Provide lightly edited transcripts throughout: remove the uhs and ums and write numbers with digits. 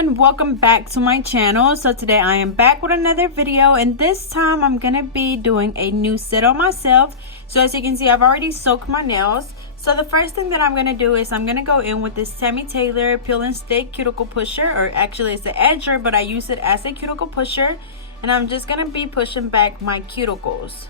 everyone, welcome back to my channel. So today I am back with another video, and this time I'm gonna be doing a new sit on myself. So as you can see, I've already soaked my nails. So the first thing that I'm gonna do is I'm gonna go in with this Tammy Taylor peel and stick cuticle pusher, or actually it's an edger, but I use it as a cuticle pusher, and I'm just gonna be pushing back my cuticles.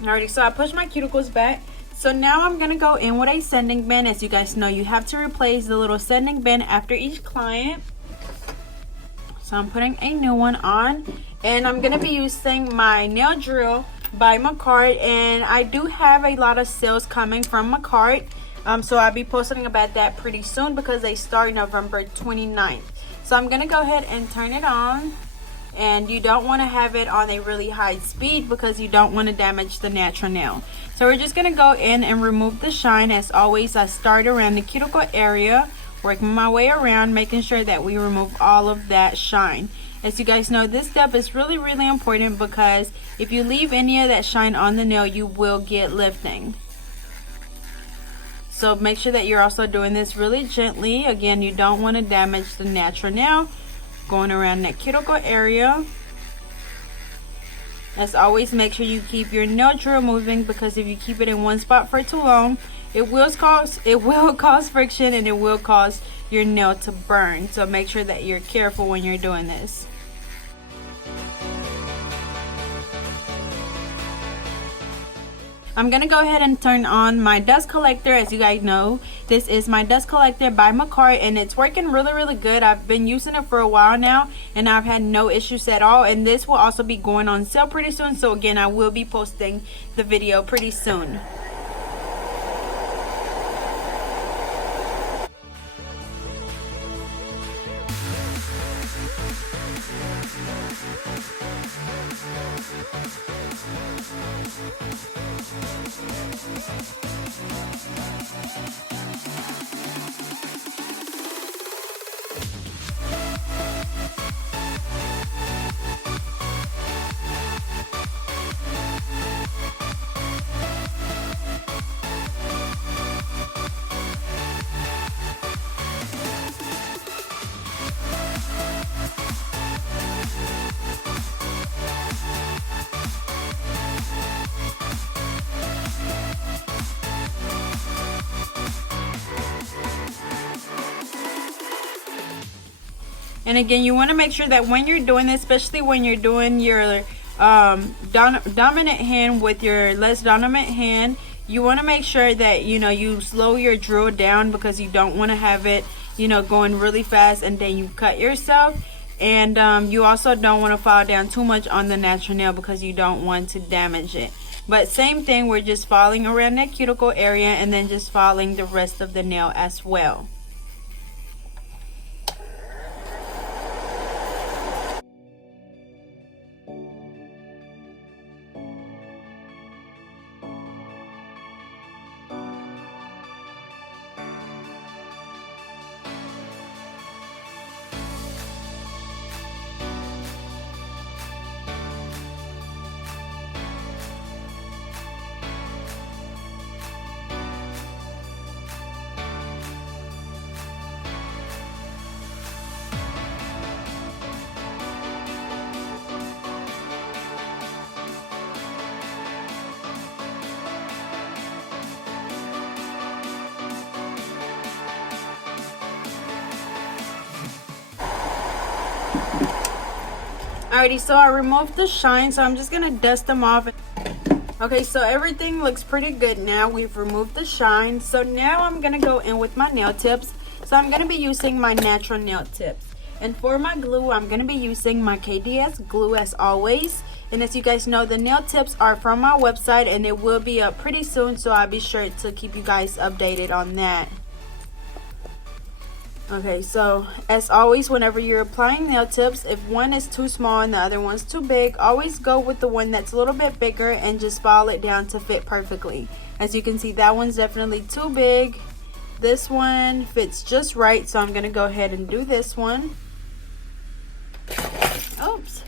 Alrighty, so I pushed my cuticles back. So now I'm gonna go in with a sanding band. As you guys know, you have to replace the little sanding band after each client. So I'm putting a new one on, and I'm gonna be using my nail drill by Macart, and I do have a lot of sales coming from Macart. So I'll be posting about that pretty soon because they start November 29th. So I'm gonna go ahead and turn it on. And you don't want to have it on a really high speed because you don't want to damage the natural nail. So we're just going to go in and remove the shine. As always, I start around the cuticle area, working my way around, making sure that we remove all of that shine. As you guys know, this step is really important because if you leave any of that shine on the nail, you will get lifting. So make sure that you're also doing this really gently. Again, you don't want to damage the natural nail. Going around that cuticle area. As always, make sure you keep your nail drill moving, because if you keep it in one spot for too long, it will cause friction and it will cause your nail to burn. So make sure that you're careful when you're doing this. I'm gonna go ahead and turn on my dust collector. As you guys know, this is my dust collector by Macart, and it's working really good. I've been using it for a while now, and I've had no issues at all. And this will also be going on sale pretty soon. So again, I will be posting the video pretty soon. And again, you want to make sure that when you're doing this, especially when you're doing your dominant hand with your less dominant hand, you want to make sure that you slow your drill down, because you don't want to have it going really fast and then you cut yourself. And you also don't want to fall down too much on the natural nail because you don't want to damage it. But same thing, we're just following around that cuticle area and then just following the rest of the nail as well. Alrighty, so I removed the shine, so I'm just gonna dust them off. Okay, so everything looks pretty good now. We've removed the shine. So now I'm gonna go in with my nail tips. So I'm gonna be using my natural nail tips. And for my glue, I'm gonna be using my KDS glue as always. And as you guys know, the nail tips are from my website, and it will be up pretty soon, so I'll be sure to keep you guys updated on that. Okay, so as always, whenever you're applying nail tips, if one is too small and the other one's too big, always go with the one that's a little bit bigger and just file it down to fit perfectly. As you can see, that one's definitely too big. This one fits just right, so I'm going to go ahead and do this one. Oops.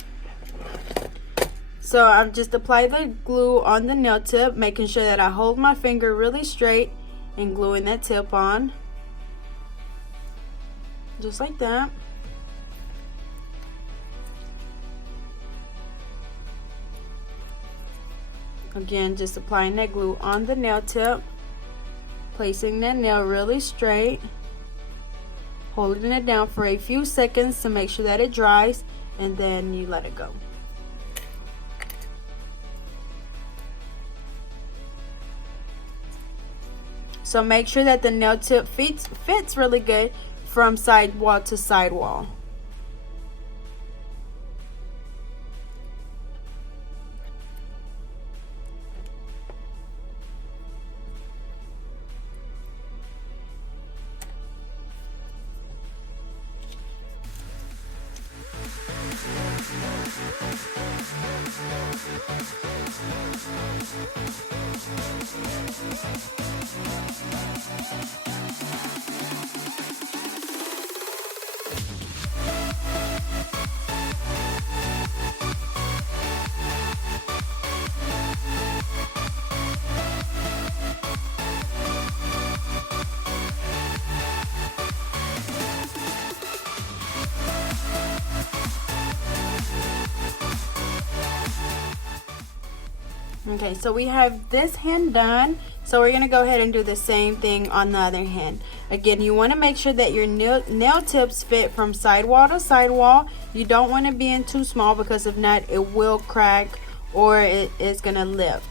So I've just applied the glue on the nail tip, making sure that I hold my finger really straight and gluing that tip on. Just like that. Again, just applying that glue on the nail tip, placing that nail really straight, holding it down for a few seconds to make sure that it dries, and then you let it go. So make sure that the nail tip fits really good from sidewall to sidewall. Okay, so we have this hand done. So we're gonna go ahead and do the same thing on the other hand. Again, you wanna make sure that your nail tips fit from sidewall to sidewall. You don't wanna be in too small, because if not, it will crack or it is gonna lift.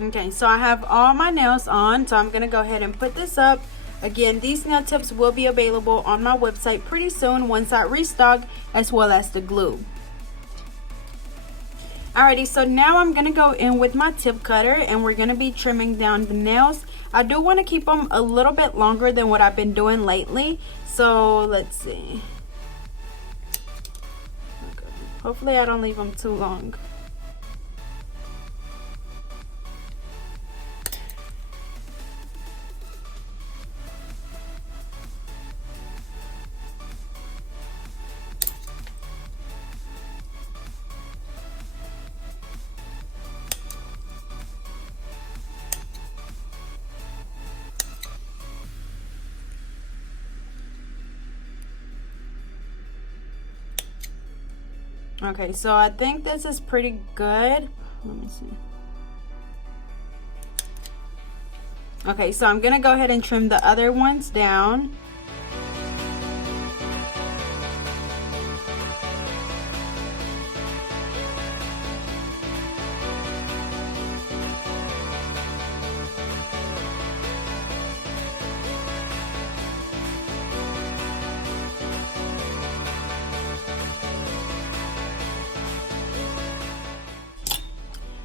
Okay, so I have all my nails on, so I'm gonna go ahead and put this up. Again, these nail tips will be available on my website pretty soon once I restock, as well as the glue. Alrighty, so now I'm gonna go in with my tip cutter and we're gonna be trimming down the nails. I do want to keep them a little bit longer than what I've been doing lately, so let's see. Okay. Hopefully I don't leave them too long. Okay, so I think this is pretty good. Let me see. Okay, so I'm gonna go ahead and trim the other ones down.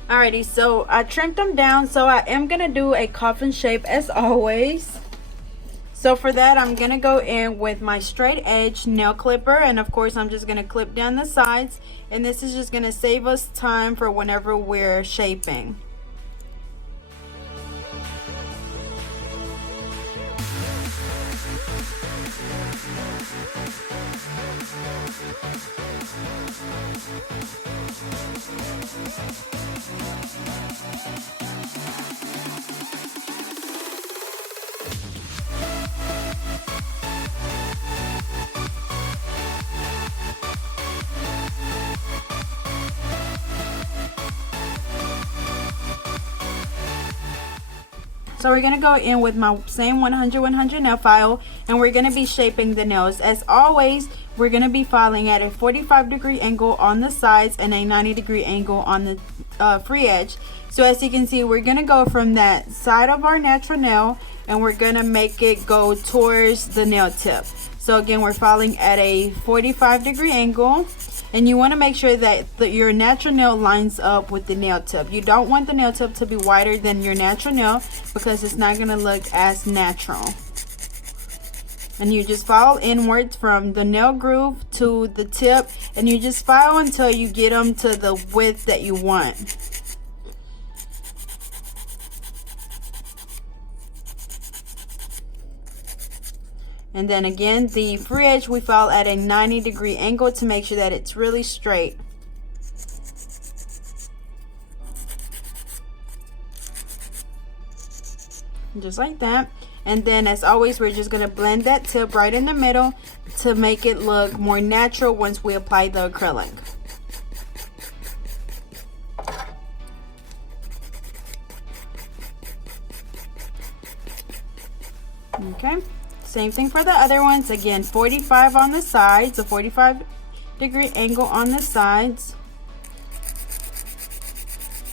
Alrighty, so I trimmed them down, so I am gonna do a coffin shape as always. So for that, I'm gonna go in with my straight edge nail clipper, and of course I'm just gonna clip down the sides, and this is just gonna save us time for whenever we're shaping. So we're gonna go in with my same 100 nail file, and we're gonna be shaping the nails. As always, we're gonna be filing at a 45-degree angle on the sides and a 90-degree angle on the free edge. So as you can see, we're gonna go from that side of our natural nail, and we're gonna make it go towards the nail tip. So again, we're filing at a 45-degree angle, and you want to make sure that your natural nail lines up with the nail tip. You don't want the nail tip to be wider than your natural nail, because it's not going to look as natural. And you just file inwards from the nail groove to the tip, and you just file until you get them to the width that you want. And then again, the free edge we file at a 90-degree angle to make sure that it's really straight. Just like that. And then as always, we're just going to blend that tip right in the middle to make it look more natural once we apply the acrylic. Okay. Same thing for the other ones. Again, 45 on the sides, a 45-degree angle on the sides.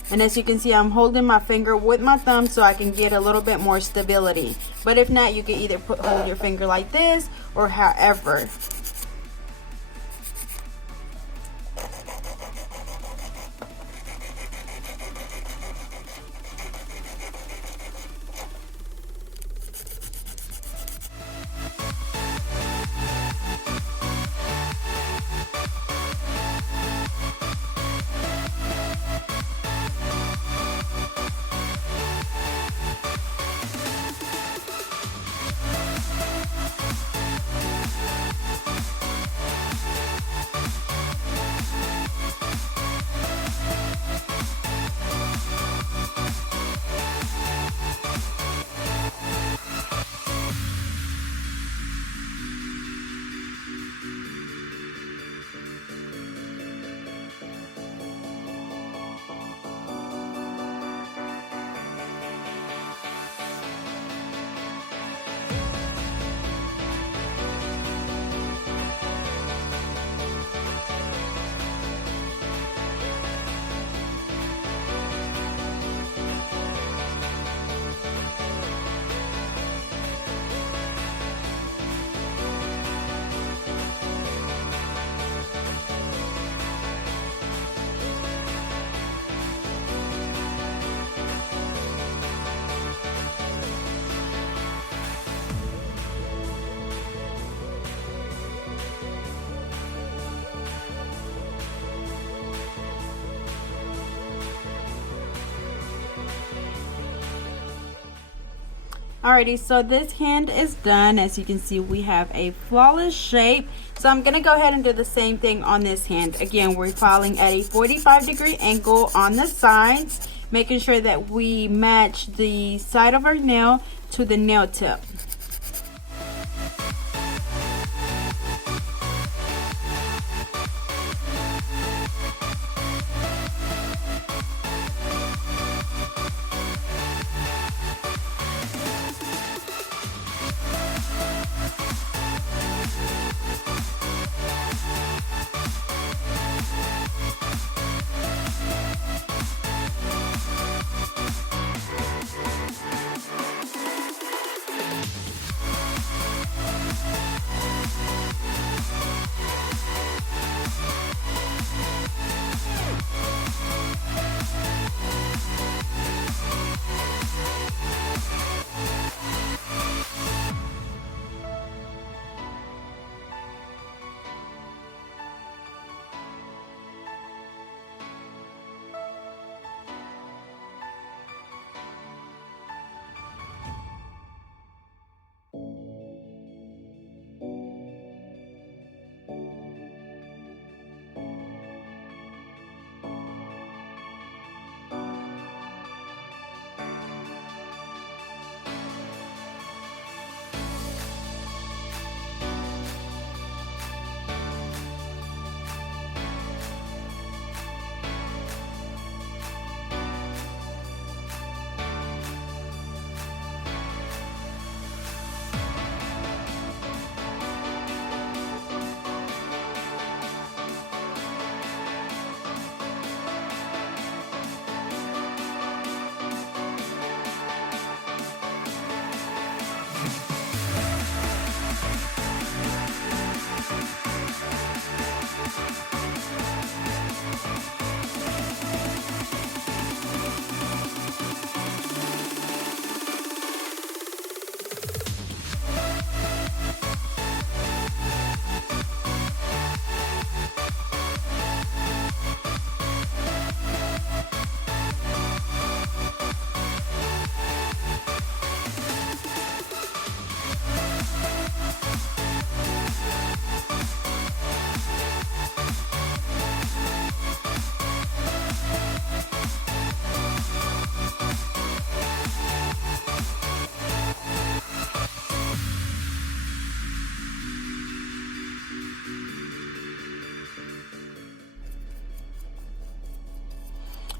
And as you can see, I'm holding my finger with my thumb so I can get a little bit more stability. But if not, you can either hold your finger like this or however. Alrighty, so this hand is done. As you can see, we have a flawless shape. So I'm going to go ahead and do the same thing on this hand. Again, we're filing at a 45-degree angle on the sides, making sure that we match the side of our nail to the nail tip.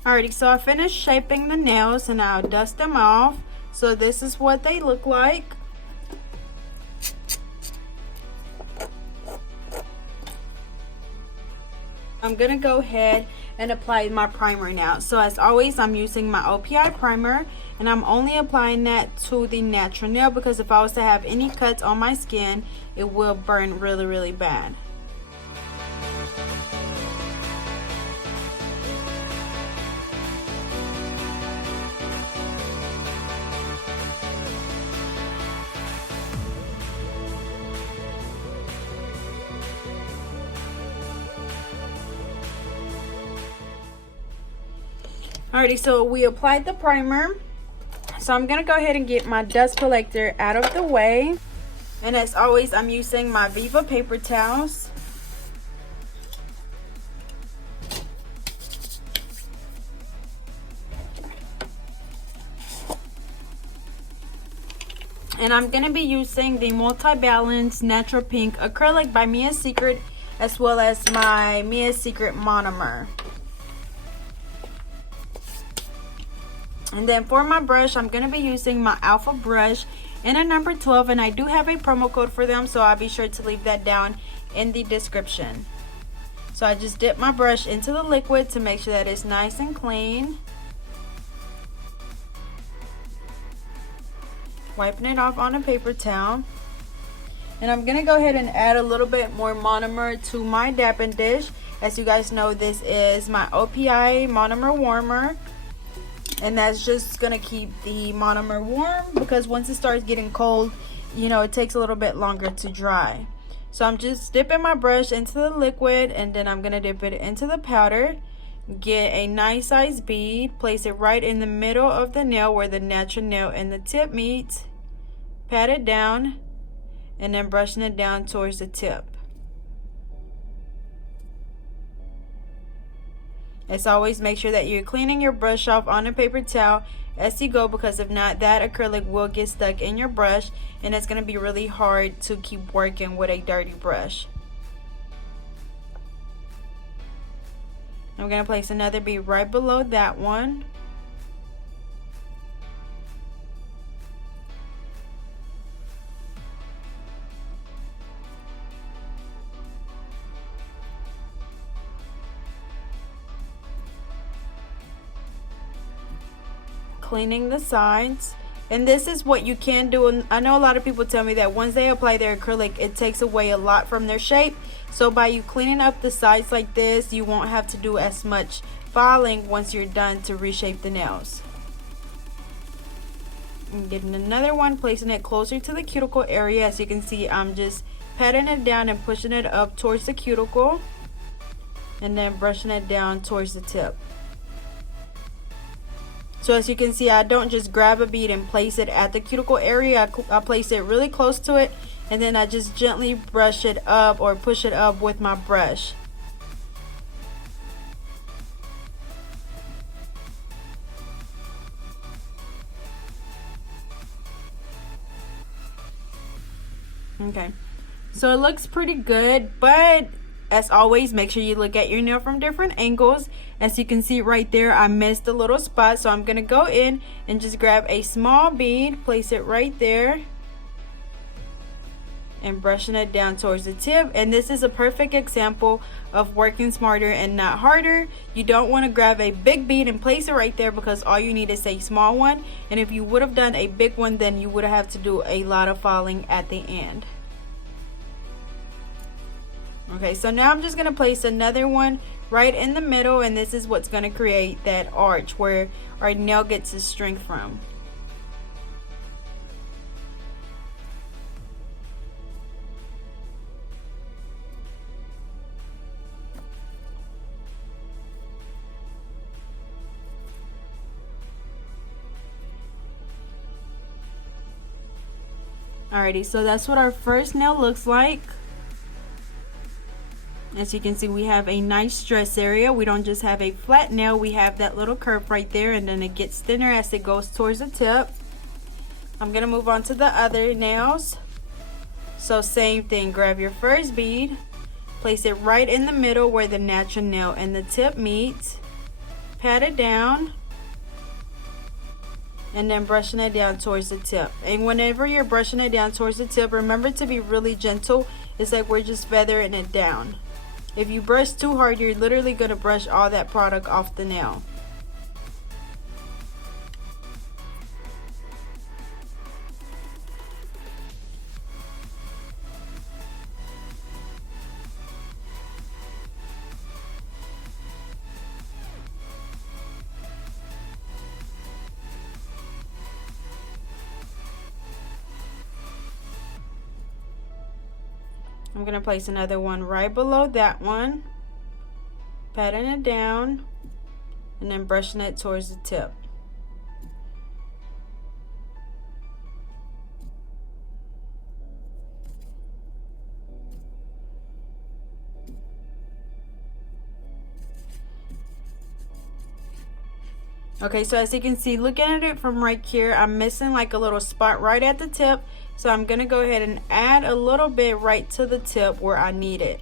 Alrighty, so I finished shaping the nails and I'll dust them off. So this is what they look like. I'm gonna go ahead and apply my primer now. So as always, I'm using my OPI primer, and I'm only applying that to the natural nail because if I was to have any cuts on my skin, it will burn really, really bad. Alrighty, so we applied the primer. So I'm gonna go ahead and get my dust collector out of the way. And as always, I'm using my Viva paper towels. And I'm gonna be using the Multi-Balance Natural Pink Acrylic by Mia's Secret, as well as my Mia's Secret monomer. And then for my brush, I'm going to be using my Alpha brush in a number 12, and I do have a promo code for them, so I'll be sure to leave that down in the description. So I just dip my brush into the liquid to make sure that it's nice and clean. Wiping it off on a paper towel. And I'm going to go ahead and add a little bit more monomer to my Dappen dish. As you guys know, this is my OPI monomer warmer. And that's just gonna keep the monomer warm because once it starts getting cold, you know, it takes a little bit longer to dry. So I'm just dipping my brush into the liquid, and then I'm gonna dip it into the powder. Get a nice size bead, place it right in the middle of the nail where the natural nail and the tip meet. Pat it down, and then brushing it down towards the tip. As always, make sure that you're cleaning your brush off on a paper towel as you go, because if not, that acrylic will get stuck in your brush and it's going to be really hard to keep working with a dirty brush. I'm going to place another bead right below that one. Cleaning the sides. And this is what you can do. And I know a lot of people tell me that once they apply their acrylic, it takes away a lot from their shape. So by you cleaning up the sides like this, you won't have to do as much filing once you're done to reshape the nails. I'm getting another one, placing it closer to the cuticle area. As you can see, I'm just patting it down and pushing it up towards the cuticle, and then brushing it down towards the tip. So as you can see, I don't just grab a bead and place it at the cuticle area. I place it really close to it, and then I just gently brush it up or push it up with my brush. Okay, so it looks pretty good, but as always, make sure you look at your nail from different angles. As you can see right there, I missed a little spot, so I'm going to go in and just grab a small bead, place it right there, and brushing it down towards the tip. And this is a perfect example of working smarter and not harder. You don't want to grab a big bead and place it right there, because all you need is a small one, and if you would have done a big one, then you would have to do a lot of filing at the end. Okay, so now I'm just going to place another one right in the middle, and this is what's going to create that arch where our nail gets its strength from. Alrighty, so that's what our first nail looks like. As you can see, we have a nice stress area. We don't just have a flat nail, we have that little curve right there, and then it gets thinner as it goes towards the tip. I'm going to move on to the other nails. So same thing, grab your first bead, place it right in the middle where the natural nail and the tip meet. pat it down, and then brushing it down towards the tip. And whenever you're brushing it down towards the tip, remember to be really gentle. It's like we're just feathering it down. If you brush too hard, you're literally going to brush all that product off the nail. I'm going to place another one right below that one, patting it down, and then brushing it towards the tip. Okay, so as you can see, looking at it from right here, I'm missing like a little spot right at the tip. So I'm going to go ahead and add a little bit right to the tip where I need it.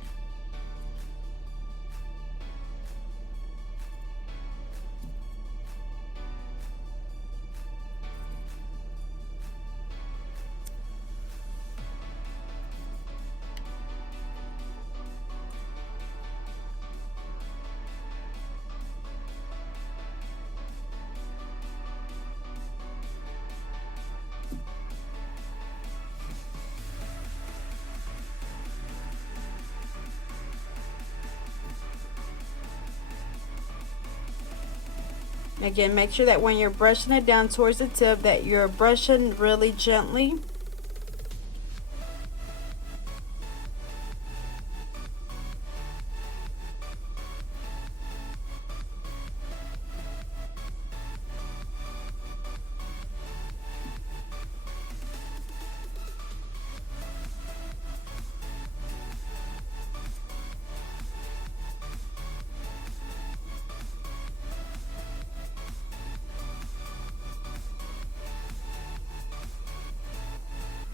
Again, make sure that when you're brushing it down towards the tip that you're brushing really gently.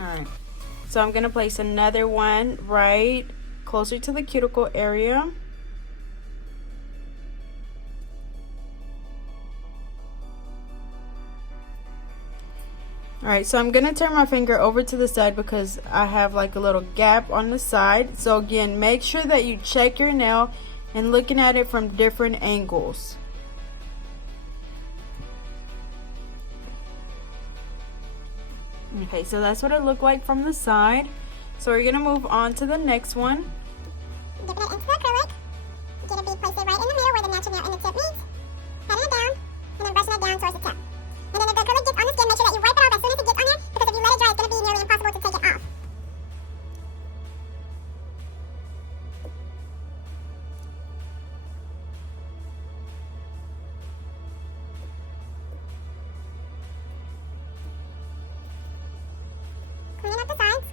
Alright, so I'm going to place another one right closer to the cuticle area. Alright, so I'm going to turn my finger over to the side because I have like a little gap on the side. So again, make sure that you check your nail and looking at it from different angles. Okay, so that's what it looked like from the side. So we're going to move on to the next one. Dipping it into the acrylic. Get a bead, place it right in the middle where the natural nail and the tip meet. Patting it down, and then brushing it down towards the tip. And then if the acrylic gets on the skin, make sure that you wipe it off as soon as it gets on there, because if you let it dry, it's going to be nearly impossible to take it off. Cleaning up the sides.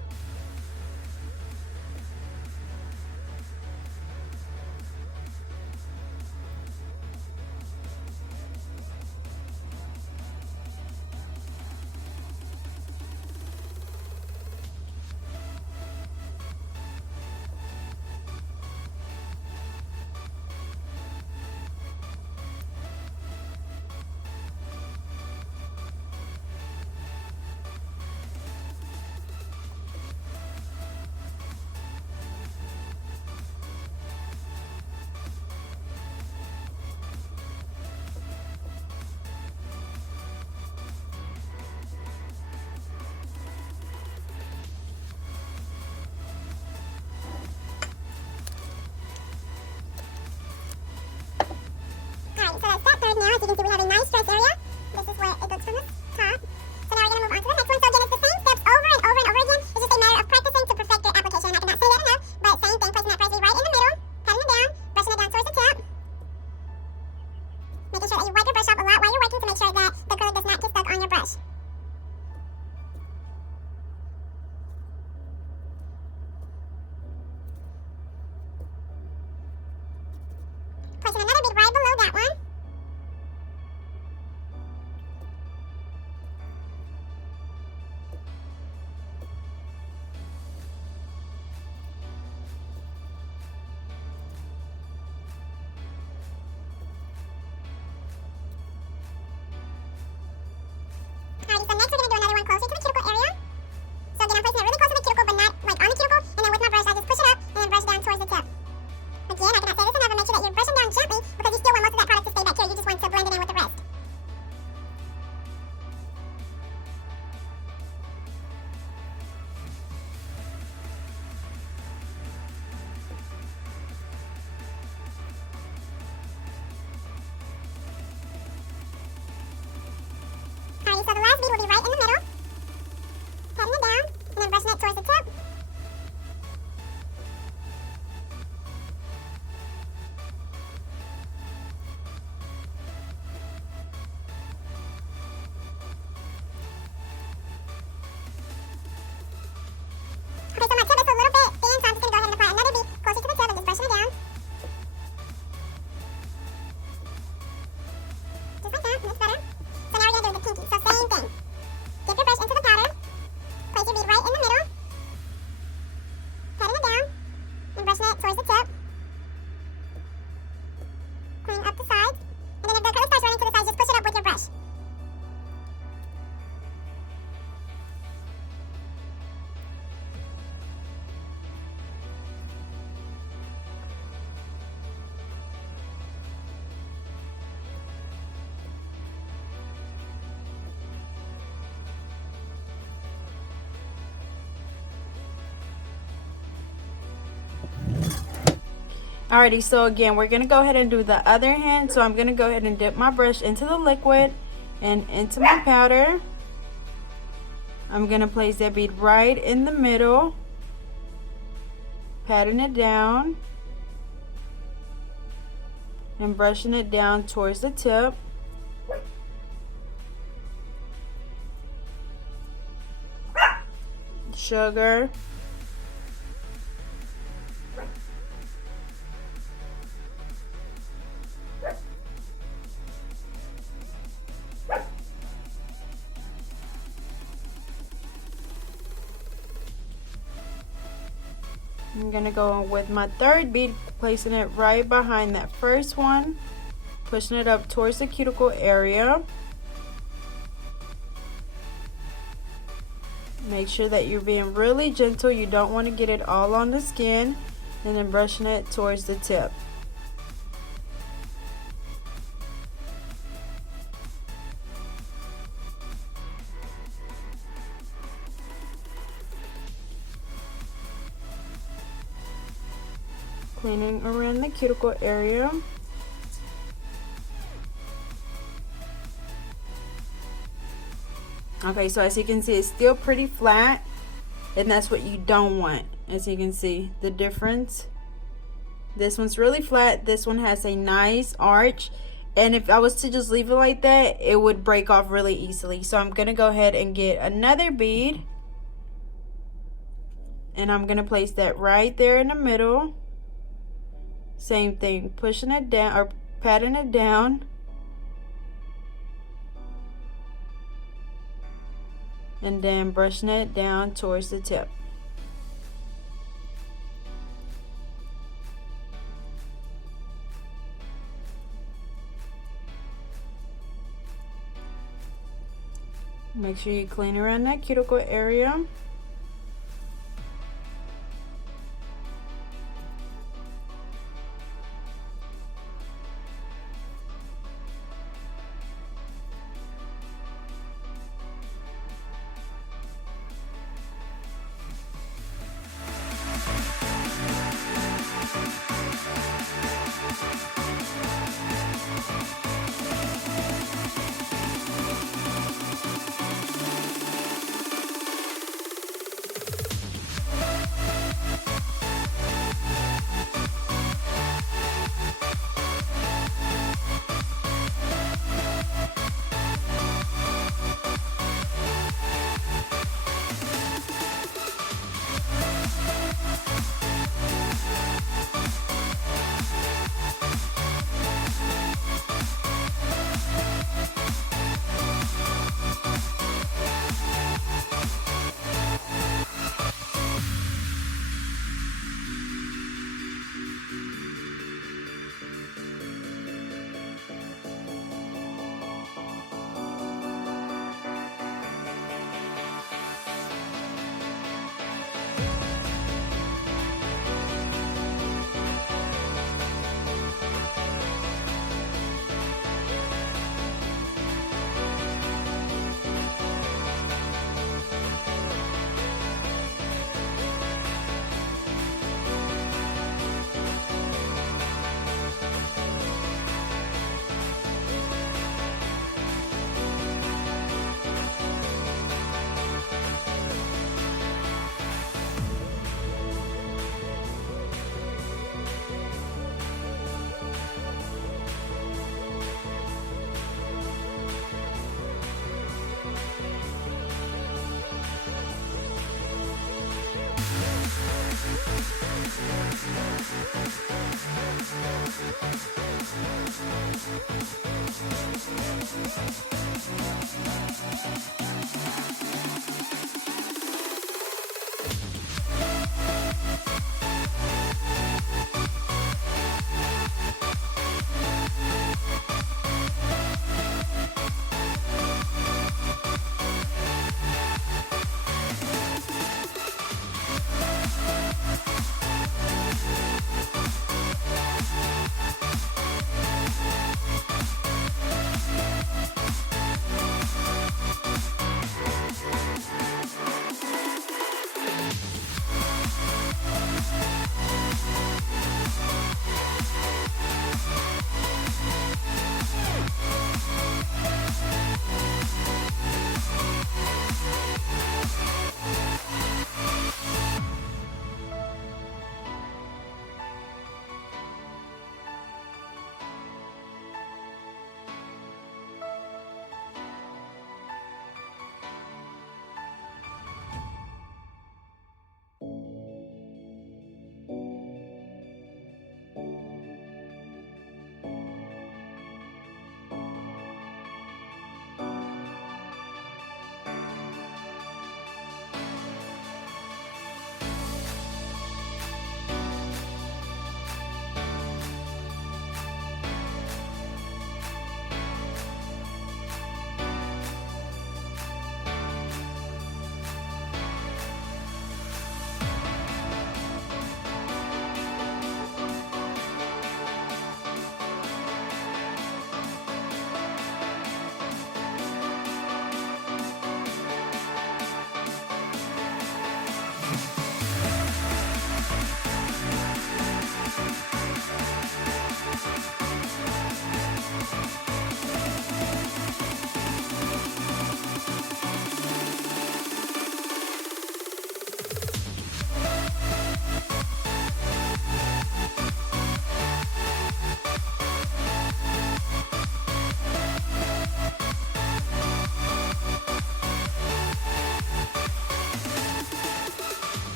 Alrighty, so again, we're gonna go ahead and do the other hand. So I'm gonna go ahead and dip my brush into the liquid and into my powder. I'm gonna place that bead right in the middle, patting it down and brushing it down towards the tip. Sugar. I'm gonna go with my third bead, placing it right behind that first one, pushing it up towards the cuticle area. Make sure that you're being really gentle. You don't want to get it all on the skin, and then brushing it towards the tip. Cleaning around the cuticle area. Okay, so as you can see, it's still pretty flat, and that's what you don't want. As you can see the difference, this one's really flat, this one has a nice arch, and if I was to just leave it like that, it would break off really easily. So I'm gonna go ahead and get another bead, and I'm gonna place that right there in the middle. Same thing, pushing it down or patting it down, and then brushing it down towards the tip. Make sure you clean around that cuticle area.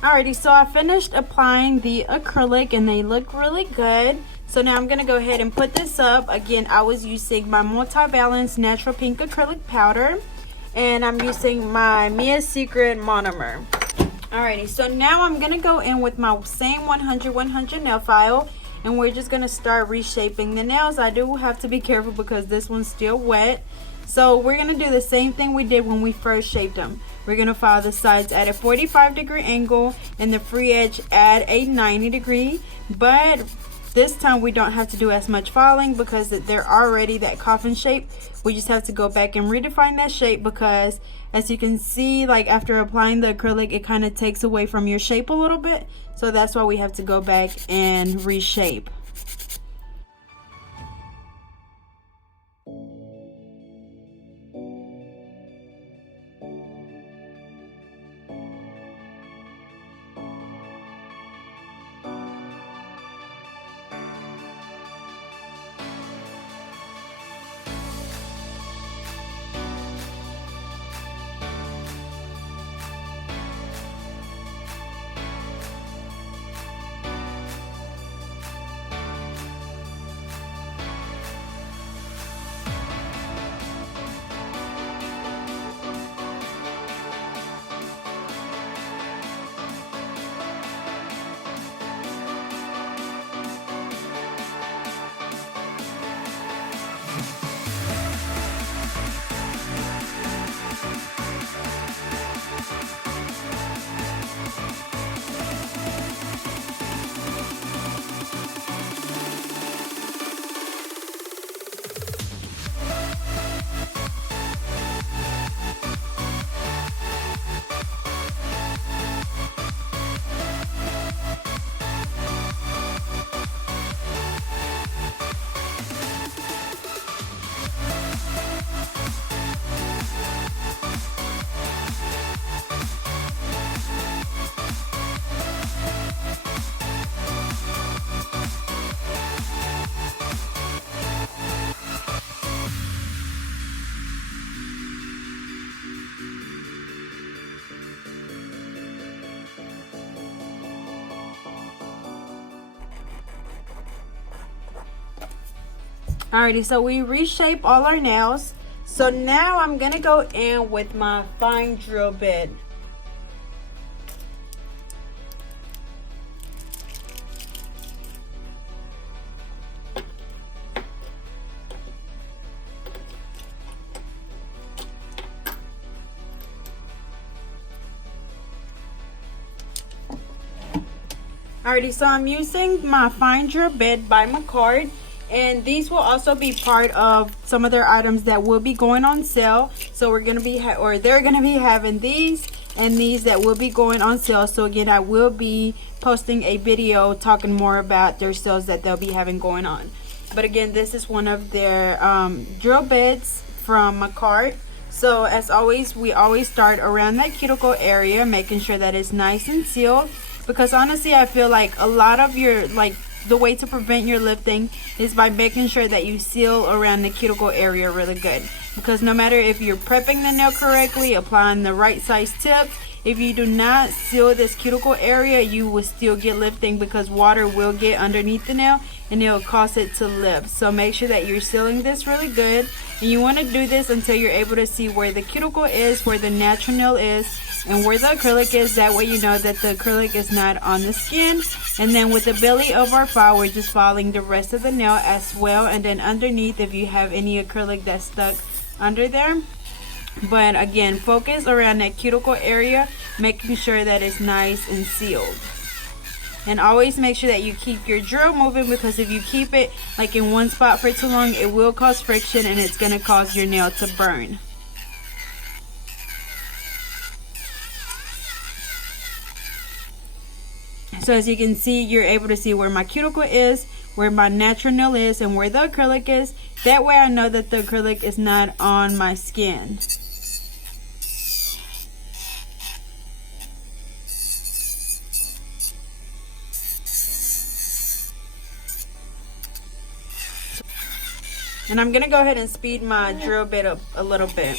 Alrighty, so I finished applying the acrylic and they look really good. So now I'm going to go ahead and put this up. Again, I was using my Multi-Balance Natural Pink Acrylic Powder. And I'm using my Mia's Secret monomer. Alrighty, so now I'm going to go in with my same 100-100 nail file. And we're just going to start reshaping the nails. I do have to be careful because this one's still wet. So we're going to do the same thing we did when we first shaped them. We're going to file the sides at a 45-degree angle and the free edge at a 90-degree. But this time we don't have to do as much filing because they're already that coffin shape. We just have to go back and redefine that shape because as you can see, like after applying the acrylic, it kind of takes away from your shape a little bit. So that's why we have to go back and reshape. Alrighty, so we reshape all our nails. So now I'm gonna go in with my fine drill bit. Alrighty, so I'm using my fine drill bit by McCord. And these will also be part of some of their items that will be going on sale. So we're gonna be they're gonna be having these and these that will be going on sale. So again, I will be posting a video talking more about their sales that they'll be having going on. But again, this is one of their drill bits from McCart. So as always, we always start around that cuticle area, making sure that it's nice and sealed. Because honestly, I feel like a lot of your the way to prevent your lifting is by making sure that you seal around the cuticle area really good. Because no matter if you're prepping the nail correctly, applying the right size tips, if you do not seal this cuticle area, you will still get lifting because water will get underneath the nail and it will cause it to lift. So make sure that you're sealing this really good. And you want to do this until you're able to see where the cuticle is, where the natural nail is, and where the acrylic is. That way you know that the acrylic is not on the skin. And then with the belly of our file, we're just filing the rest of the nail as well. And then underneath, if you have any acrylic that's stuck under there. But again, focus around that cuticle area, making sure that it's nice and sealed. And always make sure that you keep your drill moving, because if you keep it like in one spot for too long, it will cause friction and it's going to cause your nail to burn. So as you can see, you're able to see where my cuticle is, where my natural nail is, and where the acrylic is. That way I know that the acrylic is not on my skin. And I'm gonna go ahead and speed my drill bit up a little bit.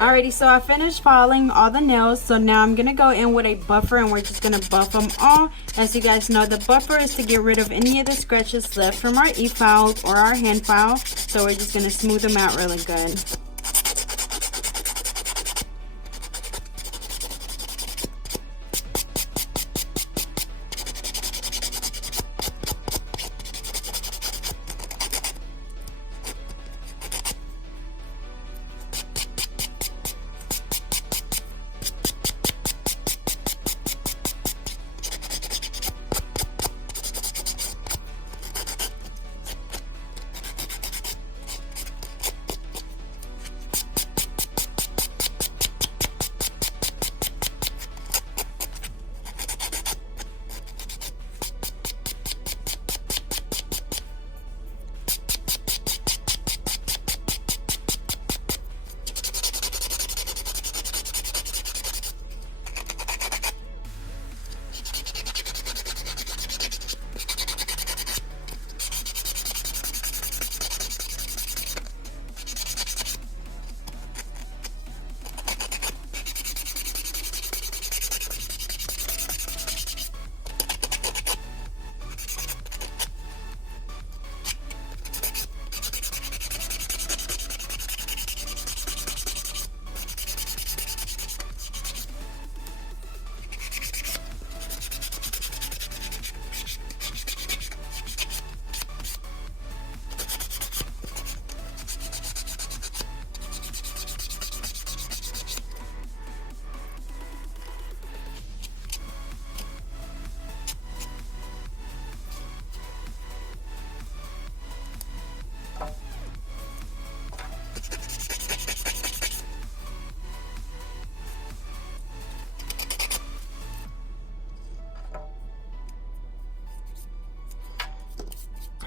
Alrighty, so I finished filing all the nails. So now I'm gonna go in with a buffer and we're just gonna buff them all. As you guys know, the buffer is to get rid of any of the scratches left from our e-files or our hand file. So we're just gonna smooth them out really good.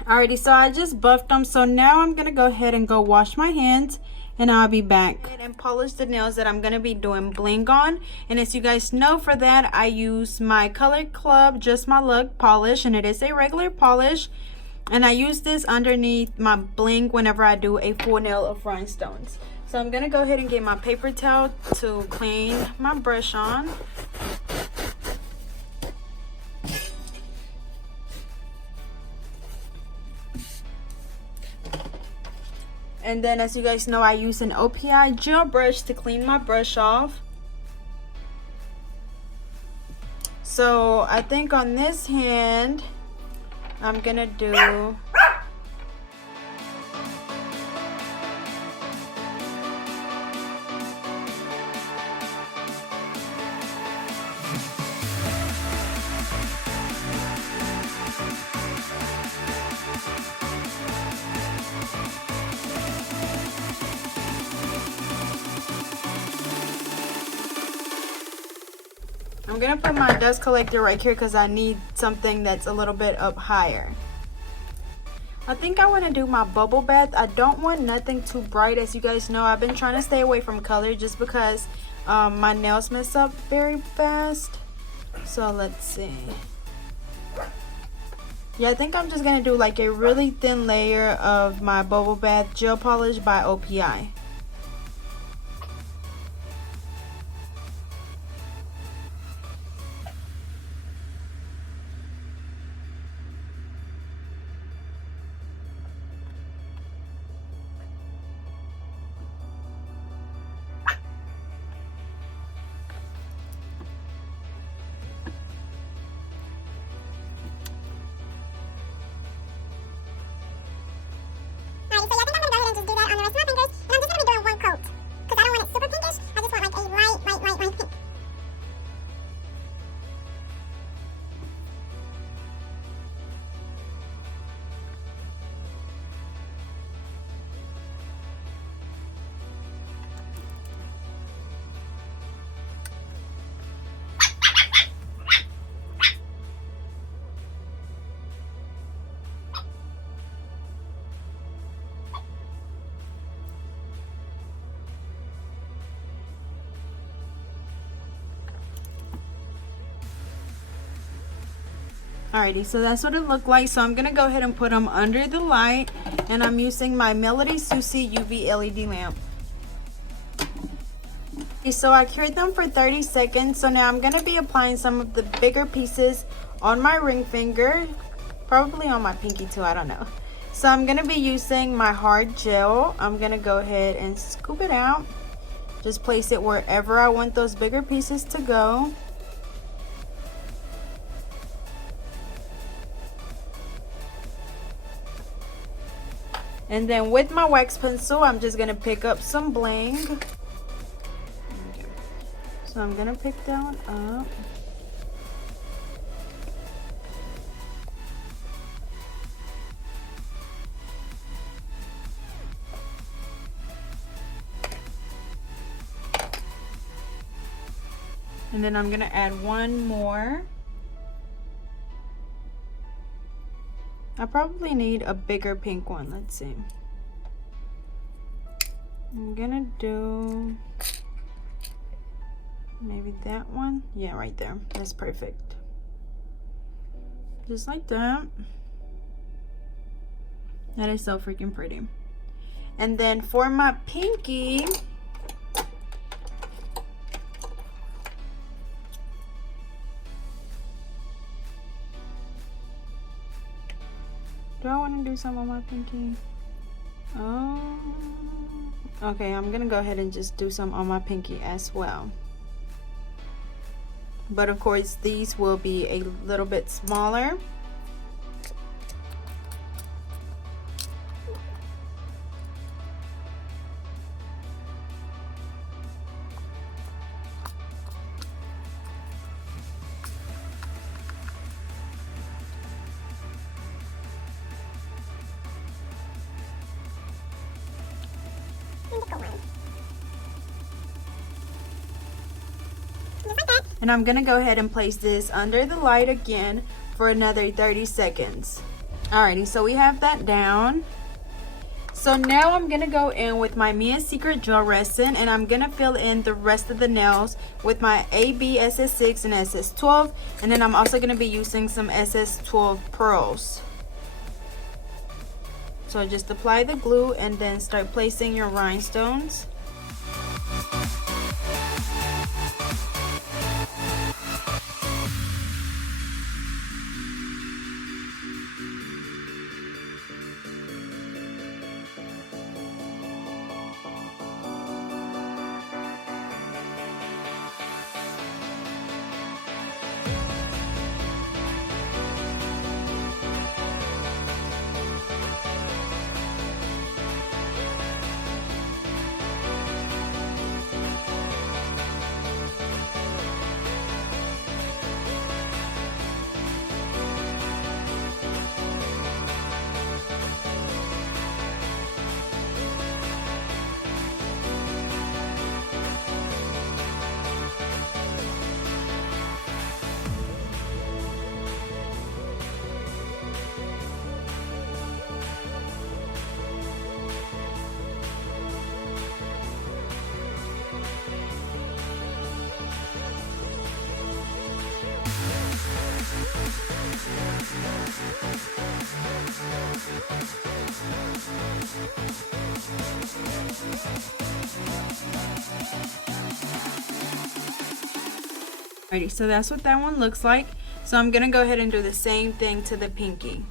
Alrighty, so I just buffed them. So now I'm gonna go ahead and go wash my hands and I'll be back and polish the nails that I'm gonna be doing bling on. And as you guys know, for that I use my Color Club Just My Luck polish, and it is a regular polish, and I use this underneath my bling whenever I do a full nail of rhinestones. So I'm gonna go ahead and get my paper towel to clean my brush on. And then, as you guys know, I use an OPI gel brush to clean my brush off. So I think on this hand, I'm gonna do I'm gonna put my dust collector right here because I need something that's a little bit up higher. I think I want to do my bubble bath. I don't want nothing too bright. As you guys know, I've been trying to stay away from color just because my nails mess up very fast. So let's see. Yeah, I think I'm just gonna do like a really thin layer of my bubble bath gel polish by OPI. Alrighty, so that's what it looked like. So I'm gonna go ahead and put them under the light, and I'm using my Melody Susie UV LED lamp. So I cured them for 30 seconds. So now I'm going to be applying some of the bigger pieces on my ring finger, probably on my pinky too, I don't know. So I'm going to be using my hard gel. I'm going to go ahead and scoop it out. Just place it wherever I want those bigger pieces to go. And then with my wax pencil, I'm just going to pick up some bling. Okay. So I'm going to pick that one up. And then I'm gonna add one more. I probably need a bigger pink one. Let's see. I'm gonna do maybe that one. Yeah, right there. That's perfect. Just like that. That is so freaking pretty. And then for my pinky, do I want to do some on my pinky? Oh, okay, I'm gonna go ahead and just do some on my pinky as well. But of course, these will be a little bit smaller. And I'm gonna go ahead and place this under the light again for another 30 seconds. Alrighty, so we have that down. So now I'm gonna go in with my Mia Secret gel resin, and I'm gonna fill in the rest of the nails with my AB SS6 and SS12, and then I'm also gonna be using some SS12 pearls. So just apply the glue and then start placing your rhinestones. Alrighty, so that's what that one looks like. So I'm gonna go ahead and do the same thing to the pinky.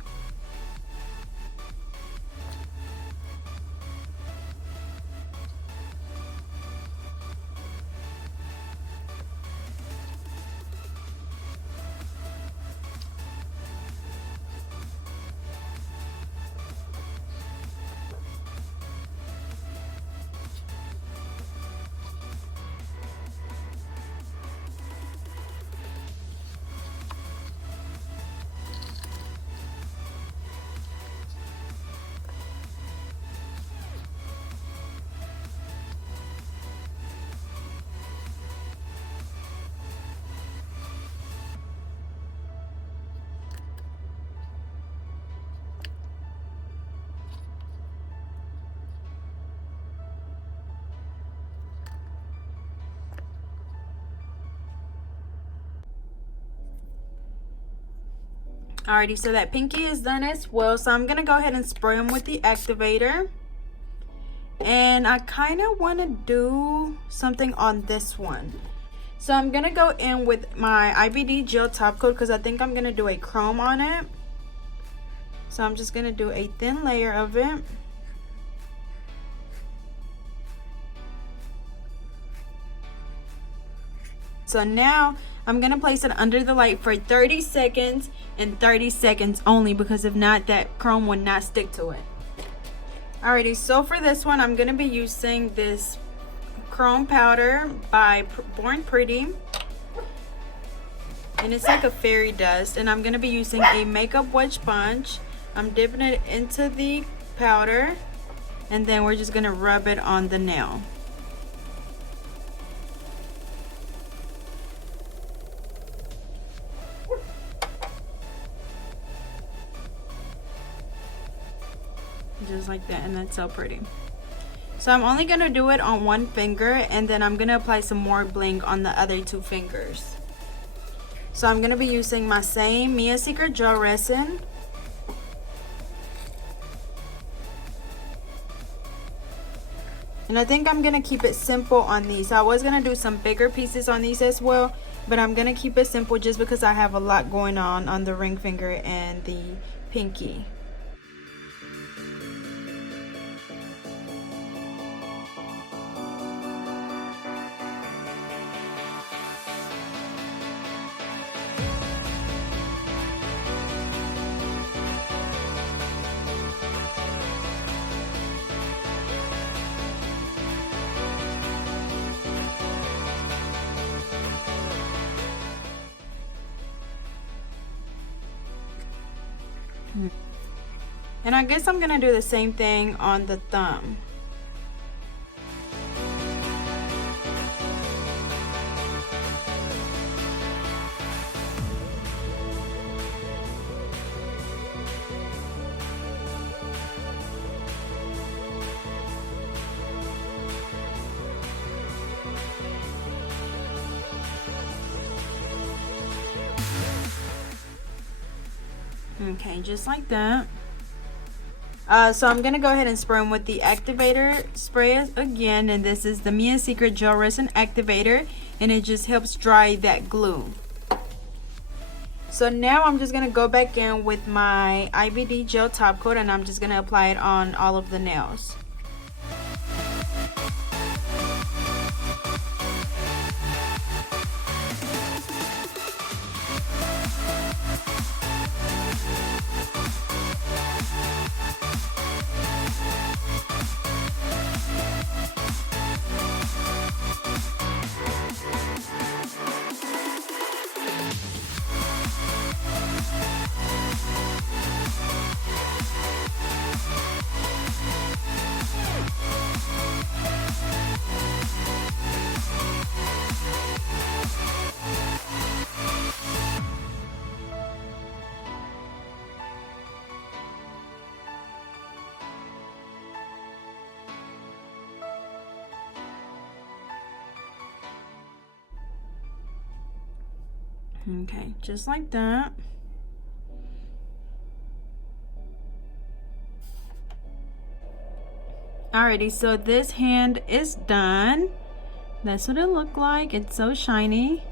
Alrighty, so that pinky is done as well. So I'm gonna go ahead and spray them with the activator. And I kind of want to do something on this one. So I'm going to go in with my IBD gel top coat because I think I'm going to do a chrome on it. So I'm just going to do a thin layer of it. So now I'm going to place it under the light for 30 seconds and 30 seconds only, because if not, that chrome would not stick to it. Alrighty, so for this one, I'm going to be using this chrome powder by Born Pretty. And it's like a fairy dust. And I'm going to be using a makeup wedge sponge. I'm dipping it into the powder. And then we're just going to rub it on the nail. Just like that, and that's so pretty. So I'm only gonna do it on one finger, and then I'm gonna apply some more bling on the other two fingers. So I'm gonna be using my same Mia Secret gel resin. And I think I'm gonna keep it simple on these. I was gonna do some bigger pieces on these as well, but I'm gonna keep it simple just because I have a lot going on the ring finger and the pinky. And I guess I'm gonna do the same thing on the thumb. Okay, just like that. So I'm gonna go ahead and spray them with the activator spray again, and this is the Mia Secret Gel Resin Activator, and it just helps dry that glue. So now I'm just gonna go back in with my IBD gel top coat, and I'm just gonna apply it on all of the nails. Okay, just like that. Alrighty, so this hand is done. That's what it looked like. It's so shiny.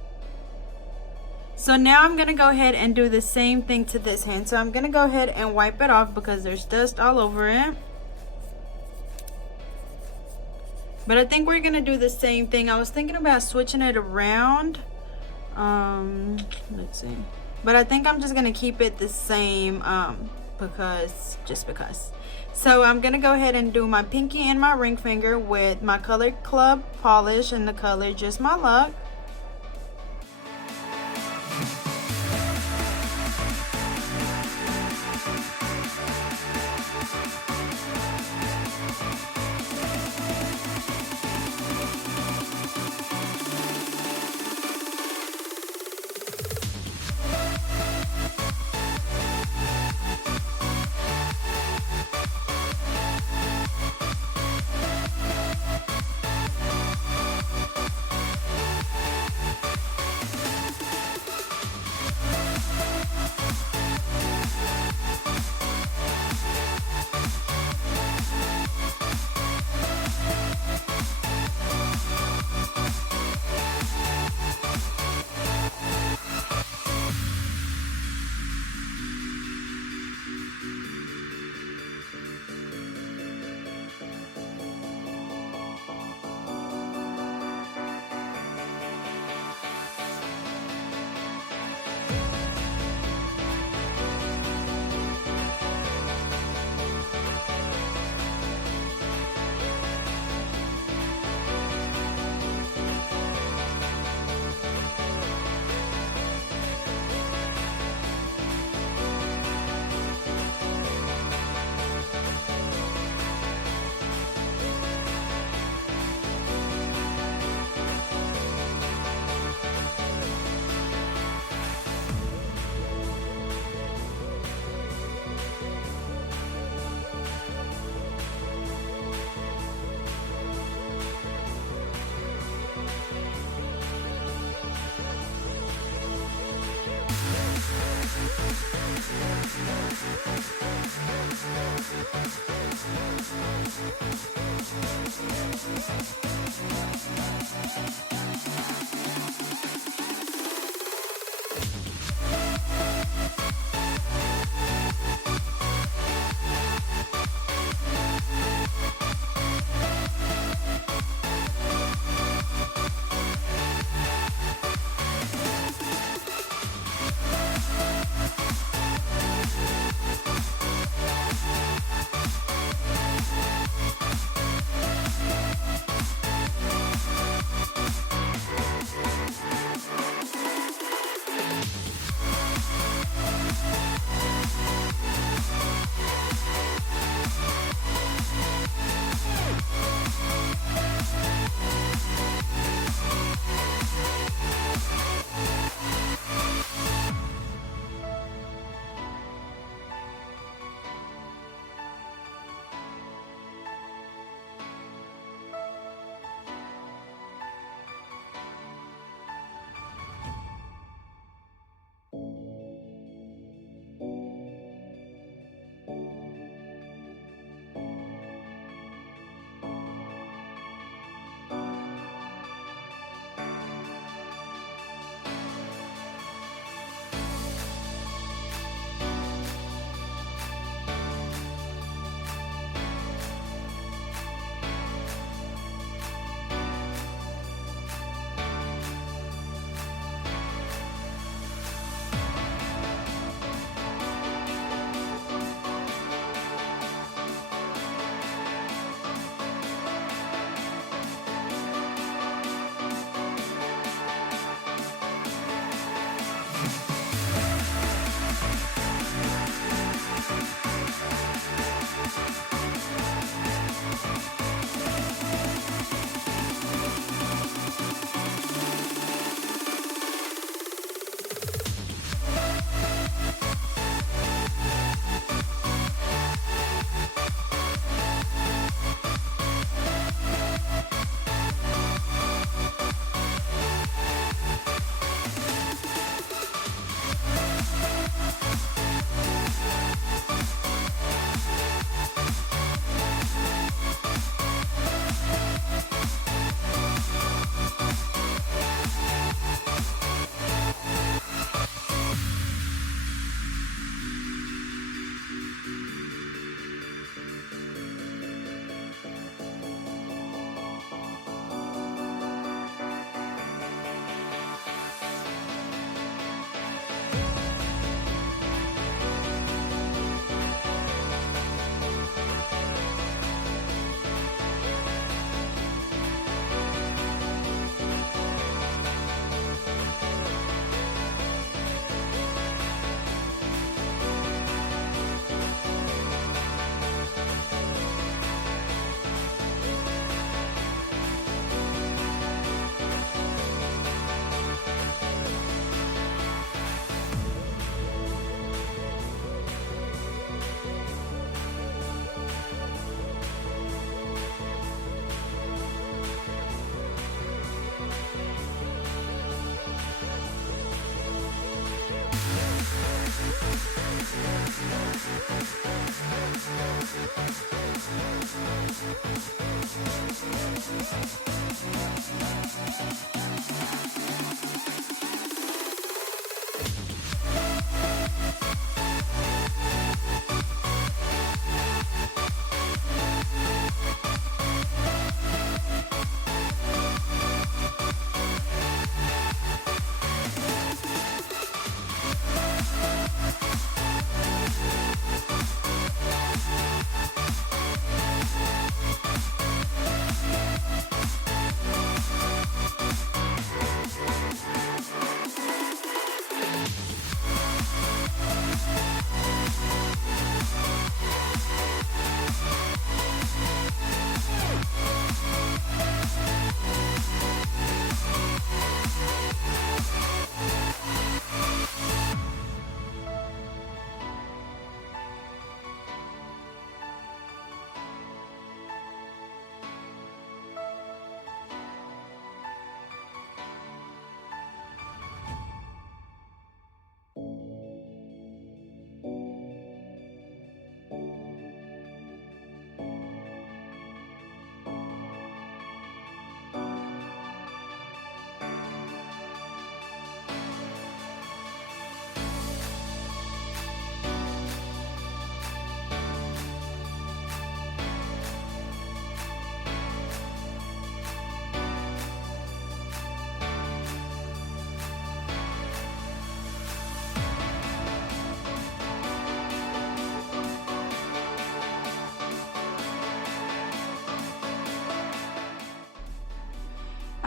So now I'm gonna go ahead and do the same thing to this hand. So I'm gonna go ahead and wipe it off because there's dust all over it. But I think we're gonna do the same thing. I was thinking about switching it around. Let's see, but I think I'm just gonna keep it the same just because. So I'm gonna go ahead and do my pinky and my ring finger with my Color Club polish in the color Just My Luck.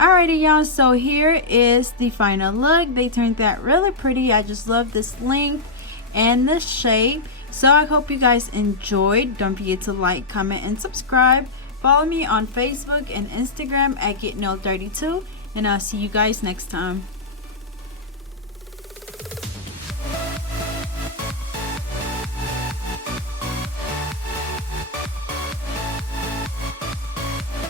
Alrighty y'all, so here is the final look. They turned that really pretty. I just love this length and the shape. So I hope you guys enjoyed. Don't forget to like, comment, and subscribe. Follow me on Facebook and Instagram at GetNail32, and I'll see you guys next time.